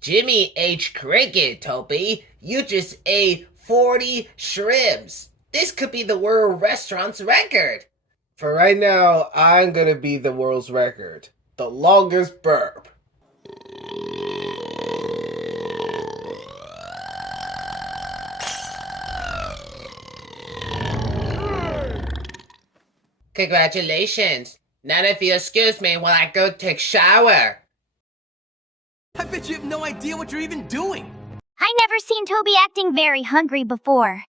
Jimmy ate cricket, Toby. You just ate 40 shrimps. This could be the world restaurant's record. For right now, I'm gonna be the world's record. The longest burp. Congratulations. Now if you excuse me while I go take shower. I bet you have no idea what you're even doing. I never seen Toby acting very hungry before.